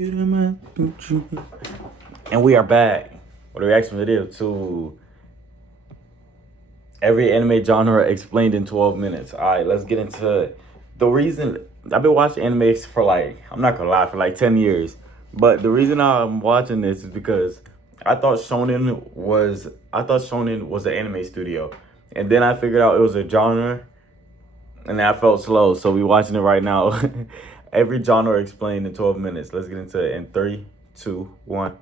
And we are back with a reaction video to every anime genre explained in 12 minutes. All right, let's get into it. The reason I've been watching animes for I'm not gonna lie, for 10 years. But the reason I'm watching this is because I thought Shonen was an anime studio. And then I figured out it was a genre, and I felt slow. So we watching it right now. Every genre explained in 12 minutes. Let's get into it in 3, 2, 1.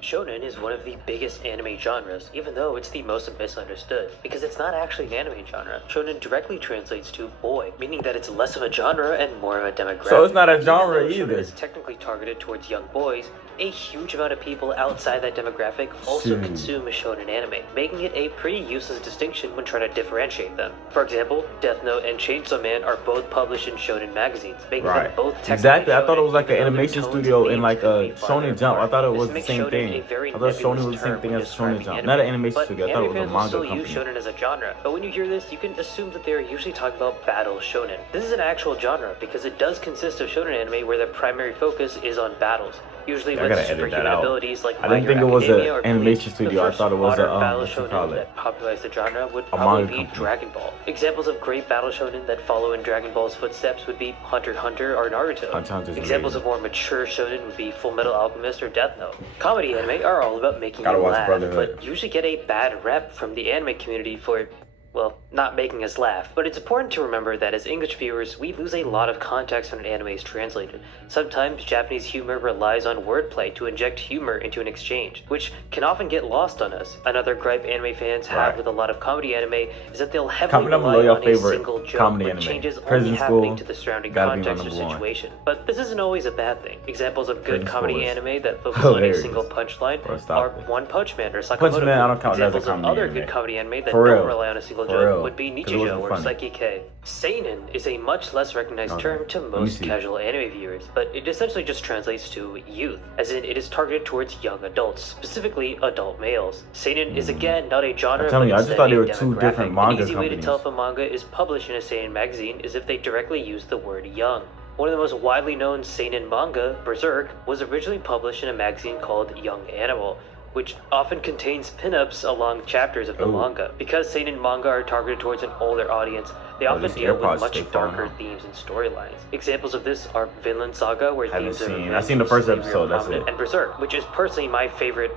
Shonen is one of the biggest anime genres, even though it's the most misunderstood, because it's not actually an anime genre. Shonen directly translates to boy, meaning that it's less of a genre and more of a demographic. So it's not a genre either. Shonen is technically targeted towards young boys. A huge amount of people outside that demographic also consume shonen anime, making it a pretty useless distinction when trying to differentiate them. For example, Death Note and Chainsaw Man are both published in shonen magazines, making them both technically exactly. I thought it was like an animation studio in a Shonen Jump. I thought it was the same thing. I thought Shonen was the same thing as Shonen Jump. Not an animation studio. I thought it was a manga company. Use shonen as a genre, but when you hear this, you can assume that they are usually talking about battle shonen. This is an actual genre because it does consist of shonen anime where the primary focus is on battles, usually with superhuman abilities like I didn't think it was an animation studio. I thought it was battle shonen that popularized the genre would probably be Dragon Ball. Examples of great battle shonen that follow in Dragon Ball's footsteps would be Hunter x Hunter or Naruto. Examples of more mature shonen would be Full Metal Alchemist or Death Note. Comedy anime are all about making you laugh, but usually get a bad rep from the anime community for, well, not making us laugh. But it's important to remember that as English viewers, we lose a lot of context when an anime is translated. Sometimes Japanese humor relies on wordplay to inject humor into an exchange, which can often get lost on us. Another gripe anime fans have with a lot of comedy anime is that they'll heavily rely on a single joke, with changes only happening to the surrounding context or situation. But this isn't always a bad thing. Examples of good comedy anime that focus on a single punchline are One Punch Man or Sakamoto. Examples of other good comedy anime that don't rely on a single joke would be Nichijou or Saiki-K. Seinen is a much less recognized term to most casual anime viewers, but it essentially just translates to youth, as in it is targeted towards young adults, specifically adult males. Seinen is again not a genre, but I just thought there were two different manga companies. An easy way to companies. tell if a manga is published in a seinen magazine is if they directly use the word young. One of the most widely known seinen manga, Berserk, was originally published in a magazine called Young Animal, which often contains pinups along chapters of the manga. Because seinen manga are targeted towards an older audience, they often deal with much darker themes and storylines. Examples of this are Vinland Saga, where themes of I've seen the first episode, that's it. And Berserk, which is personally my favorite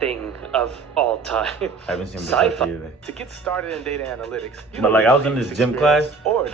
thing of all time. I haven't seen Berserk either. To get started in data analytics, but I was in this gym class.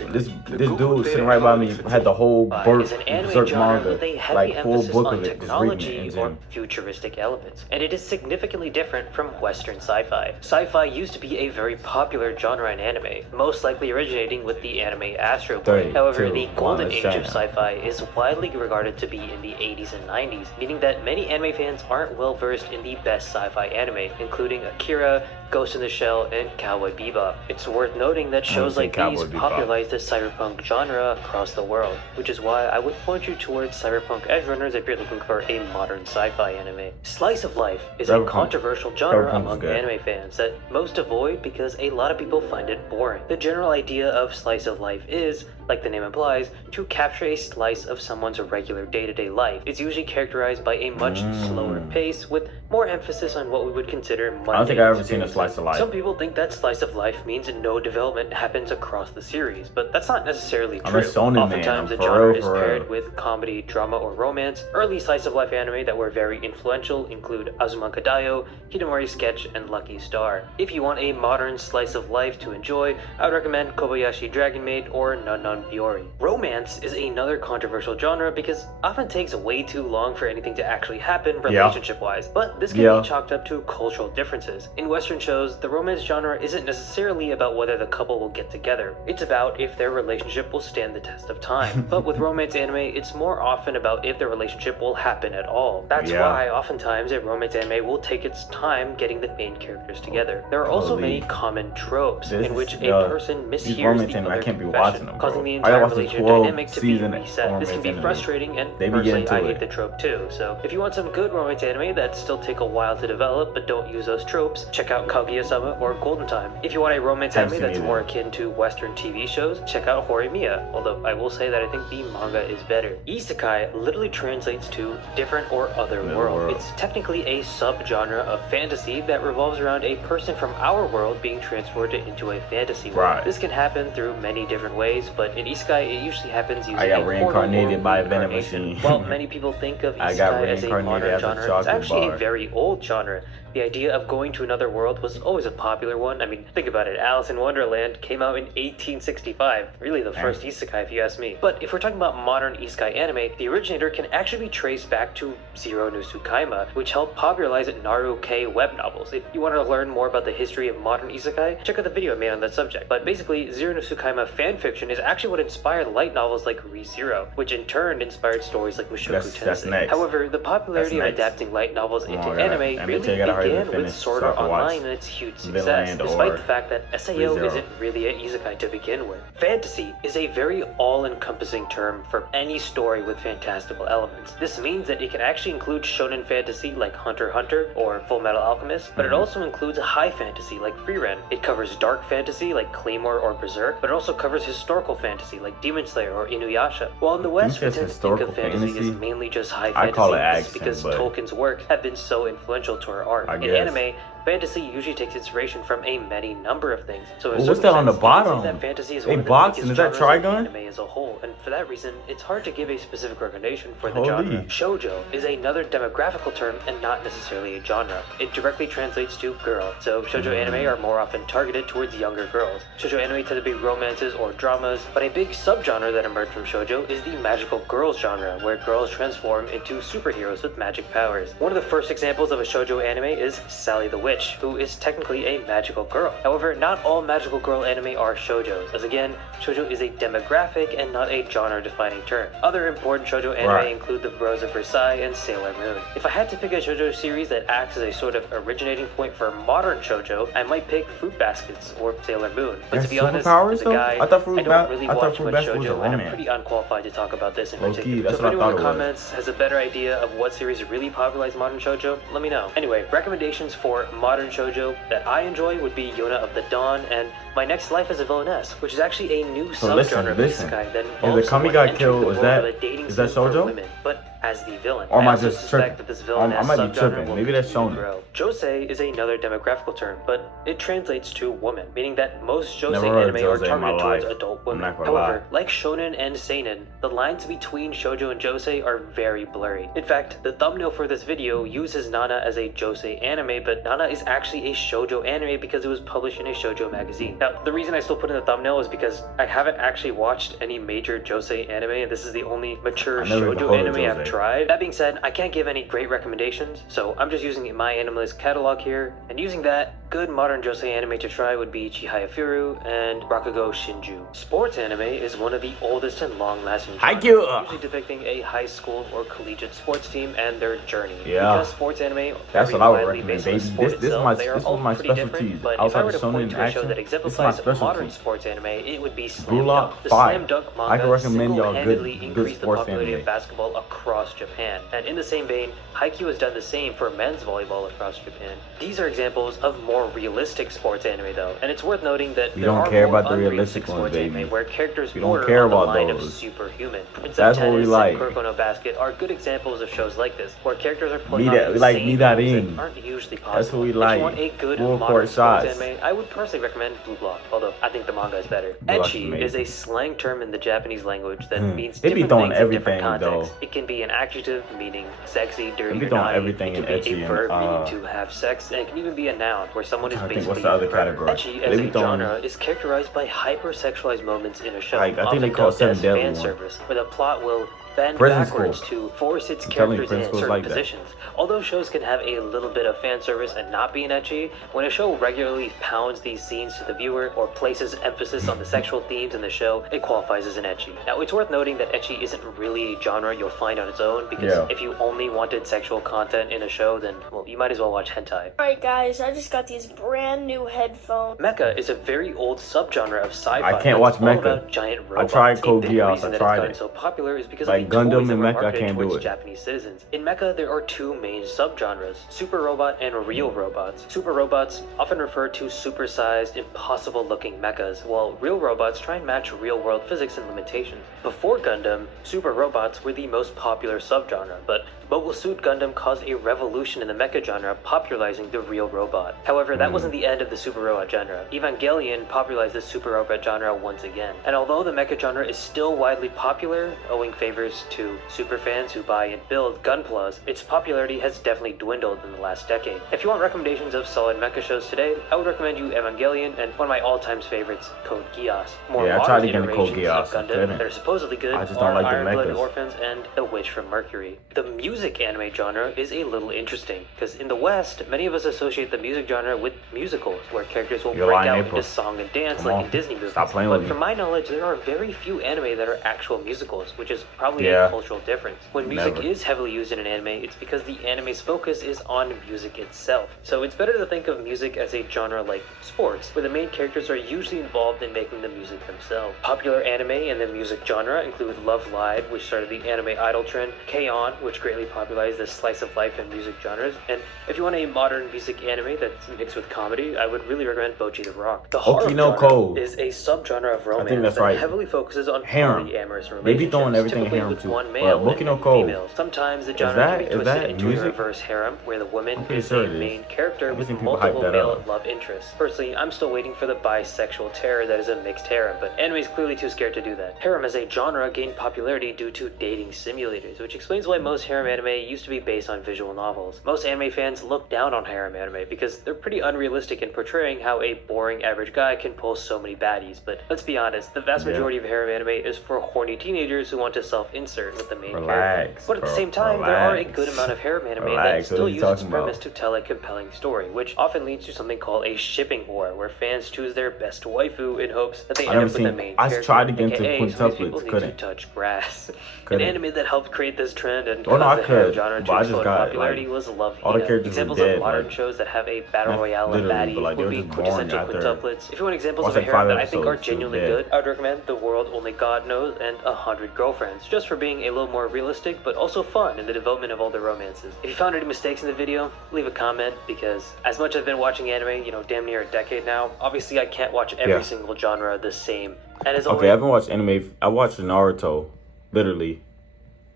This dude sitting right by me had the whole Berserk manga, full book of it, just reading it. Or futuristic elements, and it is significantly different from Western sci-fi. Sci-fi used to be a very popular genre in anime, most likely originating with the anime Astro Boy. However, the golden age of sci-fi is widely regarded to be in the 80s and 90s, meaning that many anime fans aren't well versed in the best sci-fi anime, including Akira, Ghost in the Shell, and Cowboy Bebop. It's worth noting that shows like these popularized the cyberpunk genre across the world, which is why I would point you towards Cyberpunk Edgerunners if you're looking for a modern sci-fi anime. Slice of life is a controversial genre among anime fans that most avoid because a lot of people find it boring. The general idea of slice of life is, like the name implies, to capture a slice of someone's regular day-to-day life. It's usually characterized by a much slower pace with more emphasis on what we would consider mundane. I don't think I've ever seen a slice of life. Some people think that slice of life means no development happens across the series, but that's not necessarily true. Oftentimes the genre is paired with comedy, drama, or romance. Early slice of life anime that were very influential include Azumanga Daioh, Hidamari Sketch, and Lucky Star. If you want a modern slice of life to enjoy, I would recommend Kobayashi Dragon Maid or Nun Nun Biori. Romance is another controversial genre because it often takes way too long for anything to actually happen relationship-wise, but this can be chalked up to cultural differences. In Western shows, the romance genre isn't necessarily about whether the couple will get together. It's about if their relationship will stand the test of time. But with romance anime, it's more often about if their relationship will happen at all. That's why oftentimes a romance anime will take its time getting the main characters together. There are also many common tropes in which a person mishears the other confession, causing the entire relationship dynamic to be reset. This can be frustrating, and personally I hate the trope too. So if you want some good romance anime that still take a while to develop but don't use those tropes, check out Kaguya-sama or Golden Time. If you want a romance anime that's more akin to Western TV shows, check out Horimiya, although I will say that I think the manga is better. Isekai literally translates to different or other world. It's technically a subgenre of fantasy that revolves around a person from our world being transported into a fantasy world. This can happen through many different ways, but in Isekai it usually happens using a reincarnated by a venom machine. While many people think of Isekai as a modern genre, it's actually a very old genre. The idea of going to another world was always a popular one. I mean, think about it. Alice in Wonderland came out in 1865. Really the first isekai, if you ask me. But if we're talking about modern isekai anime, the originator can actually be traced back to Zero no Tsukaima, which helped popularize Naruto-K web novels. If you want to learn more about the history of modern isekai, check out the video I made on that subject. But basically, Zero no Tsukaima fanfiction is actually what inspired light novels like Re:Zero, which in turn inspired stories like Mushoku Tensei. However, the popularity of adapting light novels into anime really began with Sword Art Online and its huge success, despite the fact that SAO isn't really an isekai to begin with. Fantasy is a very all-encompassing term for any story with fantastical elements. This means that it can actually include shonen fantasy like Hunter x Hunter or Full Metal Alchemist, but it also includes high fantasy like Frieren. It covers dark fantasy like Claymore or Berserk, but it also covers historical fantasy like Demon Slayer or Inuyasha. While in the West, we tend to think of fantasy as mainly just high fantasy because Tolkien's work have been so influential to our art. In anime, fantasy usually takes inspiration from a many number of things. So what's that on the bottom? That fantasy is one of the biggest genres of anime as a whole, and for that reason, it's hard to give a specific recommendation for the genre. Shoujo is another demographical term and not necessarily a genre. It directly translates to girl, so shoujo anime are more often targeted towards younger girls. Shoujo anime tend to be romances or dramas, but a big subgenre that emerged from shoujo is the magical girls genre, where girls transform into superheroes with magic powers. One of the first examples of a shoujo anime is Sally the Witch, who is technically a magical girl. However, not all magical girl anime are shoujos, as again, shoujo is a demographic and not a genre-defining term. Other important shoujo anime include The Rose of Versailles and Sailor Moon. If I had to pick a shoujo series that acts as a sort of originating point for modern shoujo, I might pick Fruit Baskets or Sailor Moon. But to be honest, as a guy, I don't really watch much shoujo, and I'm pretty unqualified to talk about this in particular. So if anyone in the comments has a better idea of what series really popularized modern shoujo, let me know. Anyway, recommendations for modern shoujo that I enjoy would be Yona of the Dawn and My Next Life as a Villainess, which is actually a new subgenre of isekai that involves someone entering the world of a dating sim for women, but as the villain. Or am I just tripping? That this villain I might be tripping. Maybe that's shonen. Josei is another demographical term, but it translates to woman, meaning that most josei anime are targeted towards adult women. However, like shonen and seinen, the lines between shoujo and josei are very blurry. In fact, the thumbnail for this video uses Nana as a josei anime, but Nana is actually a shoujo anime because it was published in a shoujo magazine. Now, the reason I still put in the thumbnail is because I haven't actually watched any major josei anime, and this is the only mature shoujo anime I've tried. That being said, I can't give any great recommendations, so I'm just using my Animalist catalog here, and using that, good modern josei anime to try would be Chihaya Furu and Rakugo Shinju. Sports anime is one of the oldest and long-lasting genres, usually depicting a high school or collegiate sports team and their journey. Because sports anime are widely based on the sport itself, they are all pretty different, but if I were to point to a show that exemplifies modern sports anime, it would be Slam Dunk. The Slam Dunk manga single-handedly increased the popularity of basketball across Japan. And in the same vein, Haikyuu has done the same for men's volleyball across Japan. These are examples of more realistic sports anime though, and it's worth noting that there are more unrealistic sports anime where characters border on the line of superhuman. Prince of Tennis and Kuroko no Basket are good examples of shows like this, where characters are putting on insane moves that aren't usually possible. That's what we like. If you want a good modern sports anime, I would personally recommend Blue Block, although I think the manga is better. Ecchi is a slang term in the Japanese language that means different things in different contexts. It can be an adjective meaning sexy, dirty, or naughty. It can be a verb meaning to have sex, and it can even be a noun where someone is basically Ecchi as a genre is characterized by hyper-sexualized moments in a show, often dubbed as fan service, where the plot will bend backwards to force its characters in certain positions. Although shows can have a little bit of fan service and not be an ecchi, when a show regularly pounds these scenes to the viewer or places emphasis on the sexual themes in the show, it qualifies as an ecchi. Now, it's worth noting that ecchi isn't really a genre you'll find on its own, because if you only wanted sexual content in a show, then, well, you might as well watch hentai. Alright guys, I just got these brand new headphones. Mecha is a very old subgenre of sci-fi. I can't watch Mecha. Giant robots. I tried Code Geass, I tried it. The reason that it's gotten so popular is because of like toys Gundam that and were Mecha, I marketed can't do towards it. Japanese citizens. In Mecha, there are two main subgenres, super robot and real robots. Super robots often refer to supersized, impossible-looking mechas, while real robots try and match real-world physics and limitations. Before Gundam, super robots were the most popular subgenre, but Mobile Suit Gundam caused a revolution in the mecha genre, popularizing the real robot. However, that wasn't the end of the super robot genre. Evangelion popularized the super robot genre once again. And although the mecha genre is still widely popular, owing favors to superfans who buy and build Gunplas, its popularity has definitely dwindled in the last decade. If you want recommendations of solid mecha shows today, I would recommend you Evangelion and one of my all-time favorites, Code Geass. More Yeah, I tried modern to get into Code iterations Geass. of Gundam that are supposedly good I just don't are like the Iron Blooded mechas. Orphans and The Witch from Mercury. The music anime genre is a little interesting, because in the West, many of us associate the music genre with musicals, where characters will You're break lying, out April. into song and dance Come like on. in Disney movies. Stop playing but with from me. my knowledge, there are very few anime that are actual musicals, which is probably Yeah. a cultural difference. When music Never. is heavily used in an anime, it's because the anime's focus is on music itself. So it's better to think of music as a genre like sports, where the main characters are usually involved in making the music themselves. Popular anime in the music genre include Love Live, which started the anime idol trend, K-On!, which greatly popularized the slice of life and music genres, and if you want a modern music anime that's mixed with comedy, I would really recommend Bocchi the Rock. The horror no genre Ko. is a subgenre of romance that's that right. heavily focuses on Harem. polyamorous relationships, They be throwing everything in typically harem with too. one male But Bocchi and no many Ko. females. Sometimes the Is genre that- can be is twisted that into music? a reverse harem, where the woman I'm pretty is sure a it is. main character I've with seen people hype multiple that male up. love interests. Personally, I'm still waiting for the bisexual terror that is a mixed harem, but anime is clearly too scared to do that. Harem as a genre gained popularity due to dating simulators, which explains why most harem anime used to be based on visual novels. Most anime fans look down on harem anime because they're pretty unrealistic in portraying how a boring average guy can pull so many baddies, but let's be honest, the vast majority of harem anime is for horny teenagers who want to self-insert with the main character. Relax, But at the bro. same time, there are a Relax. good amount of harem anime that Relax, what still are you use its talking about? premise to tell a compelling story, which often leads to something called a shipping war, where fans choose their best waifu in hopes that they I end never up with the seen- main I character. tried to get into AKA, some of these people quintuplets, need couldn't. to touch grass. Couldn't. An anime that helped create this trend and Oh, no, I caused the harem could, genre but to I just explode in got, popularity like, was Love all the Hina. characters were Examples dead, of modern like, shows that have a battle not royale and literally, baddies but, like, they would were be just boring quintessential after- quintuplets. If you want examples Watched, of a like, harem 5 that I think are episodes, it was genuinely dead. good, I would recommend The World Only God Knows and 100 Girlfriends, just for being a little more realistic, but also fun in the development of all the romances. If you found any mistakes in the video, leave a comment, because as much as I've been watching anime, damn near a decade now, obviously I can't watch every single genre the same. And as always, Okay, I haven't watched anime. I watched Naruto, literally.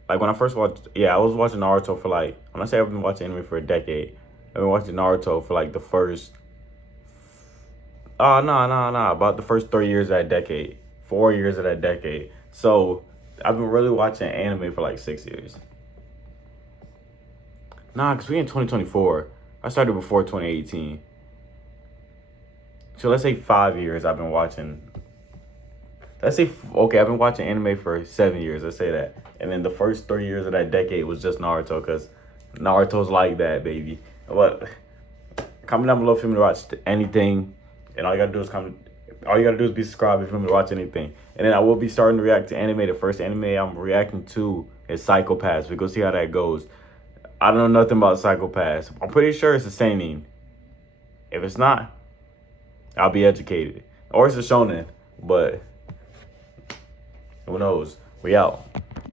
Like, when I first watched, I was watching Naruto for, like, when I say I've been watching anime for a decade, I've been watching Naruto for, like, the first, about the first 3 years of that decade. 4 years of that decade. So, I've been really watching anime for, like, 6 years. Nah, because we in 2024. I started before 2018. So, let's say 5 years I've been watching. Let's say, okay, I've been watching anime for 7 years. Let's say that. And then the first 3 years of that decade was just Naruto, because Naruto's like that, baby. But comment down below if you want me to watch anything. And all you gotta do is be subscribed if you want me to watch anything. And then I will be starting to react to anime. The first anime I'm reacting to is Psycho-Pass. We go see how that goes. I don't know nothing about Psycho-Pass. I'm pretty sure it's a seinen. If it's not, I'll be educated. Or it's a shonen. But who knows? We out.